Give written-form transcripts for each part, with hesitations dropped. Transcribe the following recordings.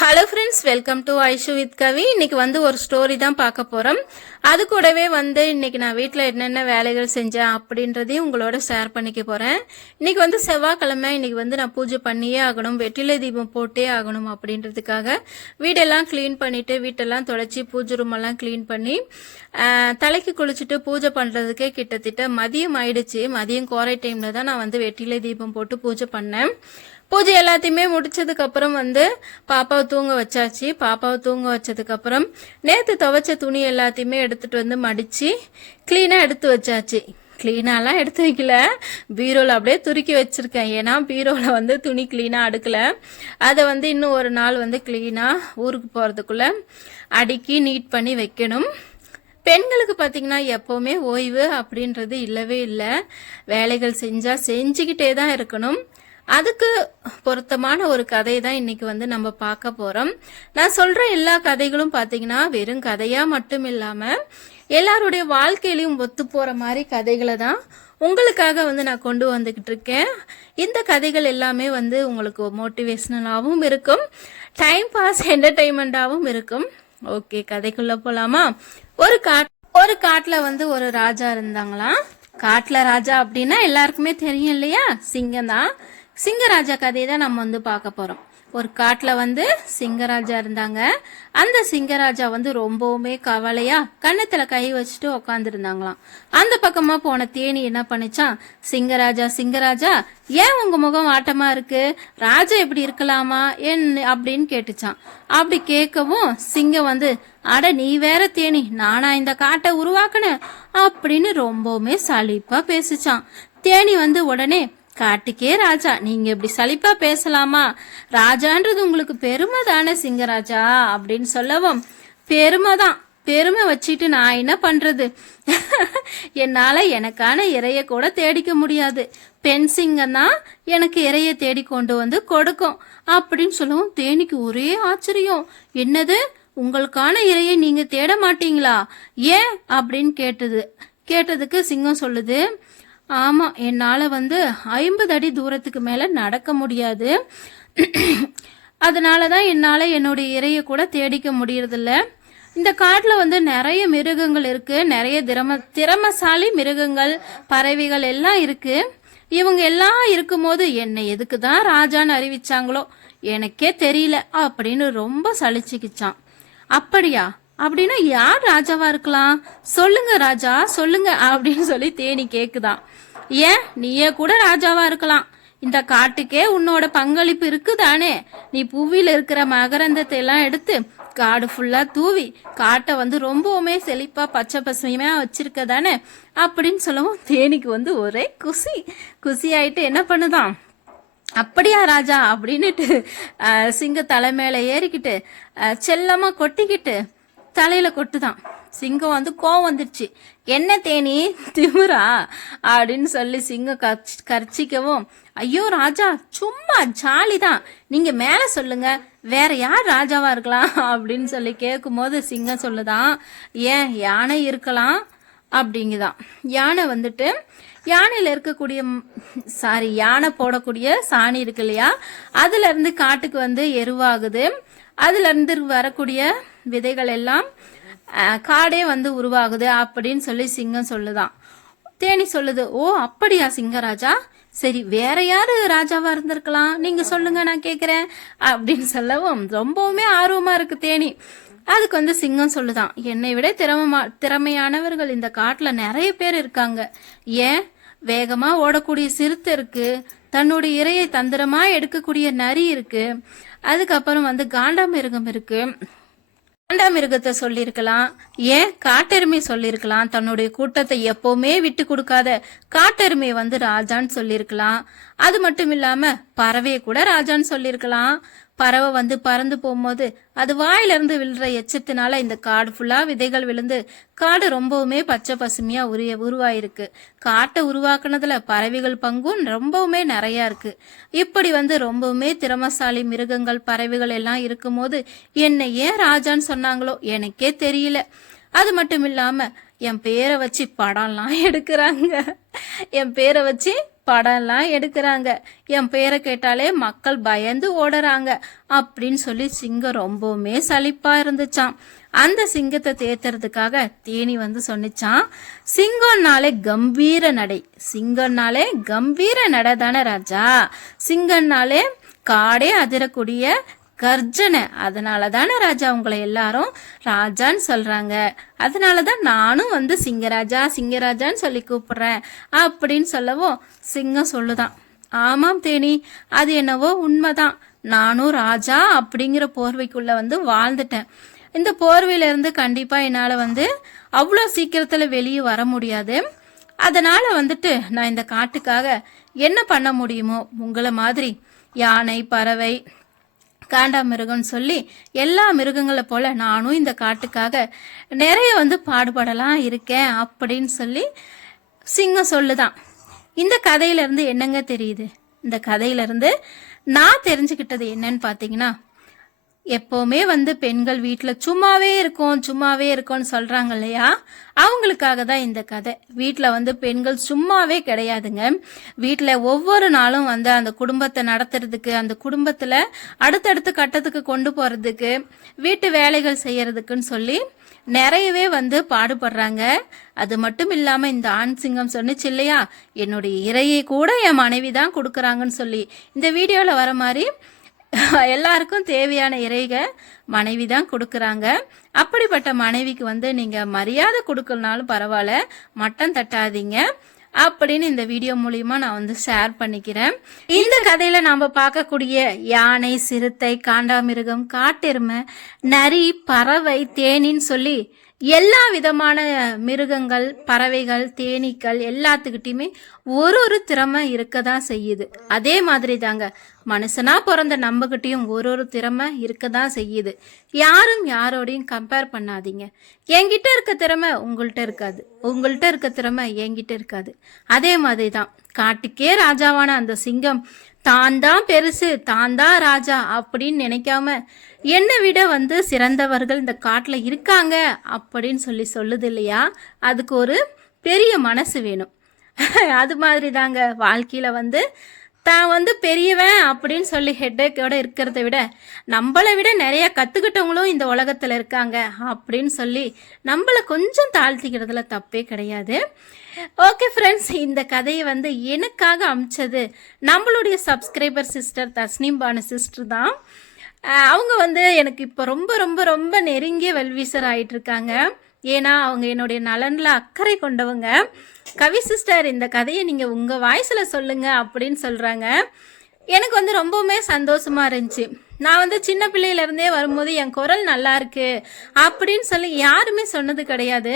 Hello friends, welcome to Aishu with Kavi. இன்னைக்கு ஒரு story தான் பார்க்க போகிறோம். அது கூடவே இன்னைக்கு நான் வீட்டில் என்னென்ன வேலைகள் செஞ்சேன் அப்படின்றதையும் உங்களோட ஷேர் பண்ணிக்க போகிறேன். இன்னைக்கு செவ்வாய்க்கிழமை. இன்னைக்கு நான் பூஜை பண்ணியே ஆகணும், வெற்றிலை தீபம் போட்டே ஆகணும் அப்படின்றதுக்காக வீடெல்லாம் க்ளீன் பண்ணிவிட்டு வீட்டெல்லாம் தொடச்சி பூஜை ரூமெல்லாம் க்ளீன் பண்ணி தலைக்கு குளிச்சுட்டு பூஜை பண்ணுறதுக்கே கிட்டத்தட்ட மதியம் ஆயிடுச்சு. மதியம் கோரை டைமில் தான் நான் வெற்றிலை தீபம் போட்டு பூஜை பண்ணேன். பூஜை எல்லாத்தையுமே முடிச்சதுக்கு அப்புறம் பாப்பாவை தூங்க வச்சாச்சு. பாப்பாவை தூங்க வச்சதுக்கு அப்புறம் நேற்று துவைச்ச துணி எல்லாத்தையுமே எடுத்துட்டு மடிச்சு கிளீனா எடுத்து வச்சாச்சு. கிளீனாலாம் எடுத்து வைக்கல, பீரோவில் அப்படியே துருக்கி வச்சிருக்கேன். ஏன்னா பீரோவில் துணி கிளீனாக அடுக்கல. அதை இன்னும் ஒரு நாள் கிளீனா ஊருக்கு போகிறதுக்குள்ள அடுக்கி நீட் பண்ணி வைக்கணும். பெண்களுக்கு பார்த்தீங்கன்னா எப்போவுமே ஓய்வு அப்படின்றது இல்லவே இல்லை. வேலைகள் செஞ்சுக்கிட்டே தான் இருக்கணும். அதுக்கு பொருத்தமான ஒரு கதை தான் இன்னைக்கு நம்ம பார்க்க போறோம். நான் சொல்ற எல்லா கதைகளும் பார்த்தீங்கன்னா வெறும் கதையா மட்டும் இல்லாம எல்லாருடைய வாழ்க்கையிலையும் ஒத்து போற மாதிரி கதைகளை தான் உங்களுக்காக நான் கொண்டு வந்துகிட்டு இருக்கேன். இந்த கதைகள் எல்லாமே உங்களுக்கு மோட்டிவேஷனலாகவும் இருக்கும், டைம் பாஸ் என்டர்டைன்மெண்டாகவும் இருக்கும். ஓகே, கதைக்குள்ள போலாமா? ஒரு காட்டுல ஒரு ராஜா இருந்தாங்களாம். காட்டுல ராஜா அப்படின்னா எல்லாருக்குமே தெரியும் இல்லையா, சிங்கம் தான். சிங்கராஜா கதையை தான் நம்ம பார்க்க போறோம். ஒரு காட்டுல சிங்கராஜா இருந்தாங்க. அந்த சிங்கராஜா ரொம்பவுமே கவலையா கன்னத்துல கை வச்சுட்டு உக்காந்துருந்தாங்களாம். அந்த பக்கமா போன தேனி என்ன பண்ணிச்சான், சிங்கராஜா சிங்கராஜா ஏன் உங்க முகம் ஆட்டமா இருக்கு, ராஜா எப்படி இருக்கலாமா என்ன அப்படின்னு கேட்டுச்சான். அப்படி கேட்கவும் சிங்கம் அட நீ வேற தேனி, நானா இந்த காட்டை உருவாக்குனேன் அப்படின்னு ரொம்பவுமே சலிப்பா பேசிச்சான். தேனி உடனே காட்டுக்கே ராஜா, நீங்க இப்படி சலிப்பா பேசலாமா, ராஜான்றது உங்களுக்கு பெருமை தானே சிங்கராஜா அப்படின்னு சொல்லவும், பெருமைதான், பெருமை வச்சுட்டு நான் என்ன பண்றது, என்னால எனக்கான இறைய கூட தேடிக்க முடியாது, பெண் சிங்கம் தான் எனக்கு இறைய தேடி கொண்டு கொடுக்கும் அப்படின்னு சொல்லவும் தேனிக்கு ஒரே ஆச்சரியம். என்னது, உங்களுக்கான இறையை நீங்க தேட மாட்டீங்களா, ஏன் அப்படின்னு கேட்டதுக்கு சிங்கம் சொல்லுது, ஆமா, என்னால 50 அடி தூரத்துக்கு மேல நடக்க முடியாது, அதனாலதான் என்னால என்னுடைய இறைய கூட தேடிக்க முடியறதில்ல. இந்த காட்டுல நிறைய மிருகங்கள் இருக்கு, நிறைய திறமசாலி மிருகங்கள் பறவைகள் எல்லாம் இருக்கு. இவங்க எல்லாம் இருக்கும்போது என்னை எதுக்குதான் ராஜான்னு அறிவிச்சாங்களோ எனக்கே தெரியல அப்படின்னு ரொம்ப சலிச்சுக்கிச்சான். அப்படியா, அப்படின்னா யார் ராஜாவா இருக்கலாம், சொல்லுங்க ராஜா சொல்லுங்க அப்படின்னு சொல்லி தேனி கேக்குதான். ஏன், நீயே கூட ராஜாவா இருக்கலாம், இந்த காட்டுக்கே உன்னோட பங்களிப்பு இருக்குதானே, நீ புவியில இருக்கிற மகரந்தத்தை எல்லாம் எடுத்து காடு ஃபுல்லா தூவி காட்டை ரொம்பவுமே செழிப்பா பச்சை பசுமையா வச்சிருக்க தானே அப்படின்னு சொல்லவும் தேனிக்கு ஒரே குசி ஆயிட்டு என்ன பண்ணுதான், அப்படியா ராஜா அப்படின்னுட்டு சிங்க தலை மேல ஏறிக்கிட்டு செல்லமா கொட்டிக்கிட்டு தலையில கொட்டுதான். சிங்கம் கோவம் வந்துருச்சு. என்ன தேனி திமுறா அப்படின்னு சொல்லி சிங்கம் கர்ச்சிக்கவும், ஐயோ ராஜா சும்மா ஜாலி தான், நீங்க மேல சொல்லுங்க, வேற யார் ராஜாவா இருக்கலாம் அப்படின்னு சொல்லி கேட்கும் போது சிங்கம் சொல்லுதான், ஏன் யானை இருக்கலாம் அப்படிங்குதான். யானை யானையில இருக்கக்கூடிய யானை போடக்கூடிய சாணி இருக்கு இல்லையா, அதுல இருந்து காட்டுக்கு எருவாகுது. அதுல இருந்து வரக்கூடிய விதைகள் எல்லாம் காடே உருவாகுது அப்படின்னு சொல்லி சிங்கம் சொல்லுதான். தேனி சொல்லுது, ஓ அப்படியா சிங்கராஜா, சரி வேற யாரு ராஜாவா இருந்திருக்கலாம், நீங்க சொல்லுங்க நான் கேக்குறேன் அப்படின்னு சொல்லவும் ரொம்பவுமே ஆர்வமா இருக்கு தேனி. அதுக்கு சிங்கம் சொல்லுதான், என்னை விட திறமையானவர்கள் இந்த காட்டுல நிறைய பேர் இருக்காங்க. ஏன், வேகமா ஓடக்கூடிய சிறுத்தை இருக்கு, தன்னுடைய இரையை தந்திரமா எடுக்கக்கூடிய நரி இருக்கு, அதுக்கப்புறம் காண்டாமிருகம் இருக்கு, காண்டாமிருகத்தை சொல்லியிருக்கலாம், ஏன் காட்டெருமை சொல்லியிருக்கலாம், தன்னுடைய கூட்டத்தை எப்பவுமே விட்டு கொடுக்காத காட்டெருமை ராஜான்னு சொல்லியிருக்கலாம். அது மட்டும் இல்லாம பறவையை கூட ராஜான்னு சொல்லியிருக்கலாம். பறவை பறந்து போகும்போது அது வாயிலிருந்து விழுற எச்சத்தினால இந்த காடு ஃபுல்லா விதைகள் விழுந்து காடு ரொம்பவுமே பச்சை பசுமையா உருவாயிருக்கு. காட்டை உருவாக்குனதுல பறவைகள் பங்கும் ரொம்பவுமே நிறைய இருக்கு. இப்படி ரொம்பவுமே திறமசாலி மிருகங்கள் பறவைகள் எல்லாம் இருக்கும் போது என்னை ஏன் ராஜான்னு சொன்னாங்களோ எனக்கே தெரியல. அது மட்டும் இல்லாம என் பேரை வச்சு படம்லாம் எடுக்கிறாங்க, என் பேரை வச்சு படம்லாம் எடுக்கிறாங்க, என் பேரை கேட்டாலே மக்கள் பயந்து ஓடுறாங்க அப்படின்னு சொல்லி சிங்கம் ரொம்பவுமே சலிப்பா இருந்துச்சான். அந்த சிங்கத்தை தேத்துறதுக்காக தேனி வந்து சொன்னிச்சான், சிங்கம்னாலே கம்பீர நடை, சிங்கம்னாலே கம்பீர நடை தானே ராஜா, சிங்கம்னாலே காடே அதிரக்கூடிய கர்ஜனை, அதனால தானே ராஜா உங்களை எல்லாரும் ராஜான்னு சொல்றாங்க, அதனால தான் நானும் வந்து சிங்கராஜா சிங்கராஜான்னு சொல்லி கூப்பிடுறேன் அப்படின்னு சொல்லவும் சிங்கம் சொல்லுதான், ஆமாம் தேனி, அது என்னவோ உண்மைதான், நானும் ராஜா அப்படிங்கிற போர்வைக்குள்ள வந்து வாழ்ந்துட்டேன், இந்த போர்வையில இருந்து கண்டிப்பா என்னால வந்து அவ்வளோ சீக்கிரத்துல வெளியே வர முடியாது, அதனால வந்துட்டு நான் இந்த காட்டுக்காக என்ன பண்ண முடியுமோ உங்களை மாதிரி யானை பறவை காண்டாமிருகம்னு சொல்லி எல்லா மிருகங்களை போல நானும் இந்த காட்டுக்காக நிறைய வந்து பாடுபடலாம் இருக்கேன் அப்படின்னு சொல்லி சிங்கம் சொல்லுதான். இந்த கதையிலிருந்து என்னங்க தெரியுது? இந்த கதையிலிருந்து நான் தெரிஞ்சுக்கிட்டது என்னன்னு பார்த்தீங்கன்னா, எப்போவுமே வந்து பெண்கள் வீட்டில் சும்மாவே இருக்கோம்னு சொல்கிறாங்க இல்லையா, அவங்களுக்காக தான் இந்த கதை. வீட்டில் வந்து பெண்கள் சும்மாவே கிடையாதுங்க. வீட்டில் ஒவ்வொரு நாளும் வந்து அந்த குடும்பத்தை நடத்துறதுக்கு, அந்த குடும்பத்தில் அடுத்தடுத்த கட்டத்துக்கு கொண்டு போகிறதுக்கு, வீட்டு வேலைகள் செய்யறதுக்குன்னு சொல்லி நிறையவே வந்து பாடுபடுறாங்க. அது மட்டும் இல்லாமல் இந்த ஆண் சிங்கம் சொன்னிச்சு இல்லையா, என்னுடைய இறையை கூட என் மனைவி தான் கொடுக்குறாங்கன்னு சொல்லி, இந்த வீடியோவில் வர மாதிரி எல்லாருக்கும் தேவையான இறைக மனைவி தான் கொடுக்குறாங்க. அப்படிப்பட்ட மனைவிக்கு வந்து நீங்கள் மரியாதை கொடுக்கலனாலும் பரவாயில்ல, மட்டம் தட்டாதீங்க அப்படின்னு இந்த வீடியோ மூலியமா நான் வந்து ஷேர் பண்ணிக்கிறேன். இந்த கதையில நாம பார்க்கக்கூடிய யானை, சிறுத்தை, காண்டாமிருகம், காட்டெருமை, நரி, பறவை, தேனின்னு சொல்லி எல்லா விதமான மிருகங்கள், பறவைகள், தேனீக்கள் எல்லாத்துக்கிட்டையுமே ஒரு ஒரு திறமை இருக்க தான் செய்யுது. அதே மாதிரி தாங்க மனுஷனா பிறந்த நம்மகிட்டையும் ஒரு ஒரு திறமை இருக்க தான் செய்யுது. யாரும் யாரோடையும் கம்பேர் பண்ணாதீங்க. என்கிட்ட இருக்க திறமை உங்கள்கிட்ட இருக்காது, உங்கள்கிட்ட இருக்க திறமை என்கிட்ட இருக்காது. அதே மாதிரி தான் காட்டுக்கே ராஜாவான அந்த சிங்கம் தான் தான் பெருசு, தான் தான் ராஜா அப்படின்னு நினைக்காம என்னை விட வந்து சிறந்தவர்கள் இந்த காட்டில் இருக்காங்க அப்படின்னு சொல்லி சொல்லுது இல்லையா, அதுக்கு ஒரு பெரிய மனசு வேணும். அது மாதிரி தாங்க வாழ்க்கையில் வந்து தான் வந்து பெரியவன் அப்படின்னு சொல்லி ஹெட்டேக்கோட இருக்கிறத விட நம்மளை விட நிறைய கற்றுக்கிட்டவங்களும் இந்த உலகத்தில் இருக்காங்க அப்படின்னு சொல்லி நம்மளை கொஞ்சம் தாழ்த்திக்கிறதுல தப்பே கிடையாது. ஓகே ஃப்ரெண்ட்ஸ், இந்த கதையை வந்து எனக்காக அமைச்சது நம்மளுடைய subscriber sister Tasneem Banu sister தான். அவங்க வந்து எனக்கு இப்போ ரொம்ப ரொம்ப ரொம்ப நெருங்கிய வெல்விசர் ஆகிட்டுருக்காங்க. ஏன்னா அவங்க என்னுடைய நலனில் அக்கறை கொண்டவங்க. கவி சிஸ்டர், இந்த கதையை நீங்கள் உங்கள் வாய்ஸில் சொல்லுங்கள் அப்படின்னு சொல்கிறாங்க. எனக்கு வந்து ரொம்பவுமே சந்தோஷமாக இருந்துச்சு. நான் வந்து சின்ன பிள்ளையிலேருந்தே வரும்போது என் குரல் நல்லா இருக்கு அப்படின்னு சொல்லி யாருமே சொன்னது கிடையாது.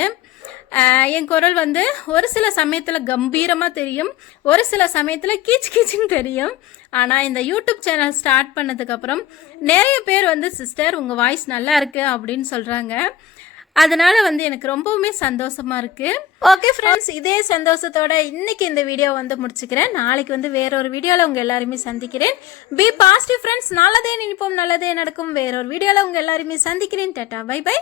என் குரல் வந்து ஒரு சில சமயத்தில் கம்பீரமாக தெரியும், ஒரு சில சமயத்தில் கீச் கீச்சுன்னு தெரியும். ஆனால் இந்த யூடியூப் சேனல் ஸ்டார்ட் பண்ணதுக்கப்புறம் நிறைய பேர் வந்து சிஸ்டர் உங்கள் வாய்ஸ் நல்லா இருக்கு அப்படின்னு சொல்கிறாங்க. அதனால வந்து எனக்கு ரொம்பவுமே சந்தோஷமா இருக்கு. ஓகே ஃப்ரெண்ட்ஸ், இதே சந்தோஷத்தோட இன்னைக்கு இந்த வீடியோ வந்து முடிச்சுக்கிறேன். நாளைக்கு வந்து வேறொரு வீடியோவில் உங்கள் எல்லாருமே சந்திக்கிறேன். பி பாசிட்டிவ் ஃப்ரெண்ட்ஸ், நல்லதே நினைப்போம், நல்லதே நடக்கும். வேறொரு வீடியோவில் உங்கள் எல்லாருமே சந்திக்கிறேன். Tata, bye by.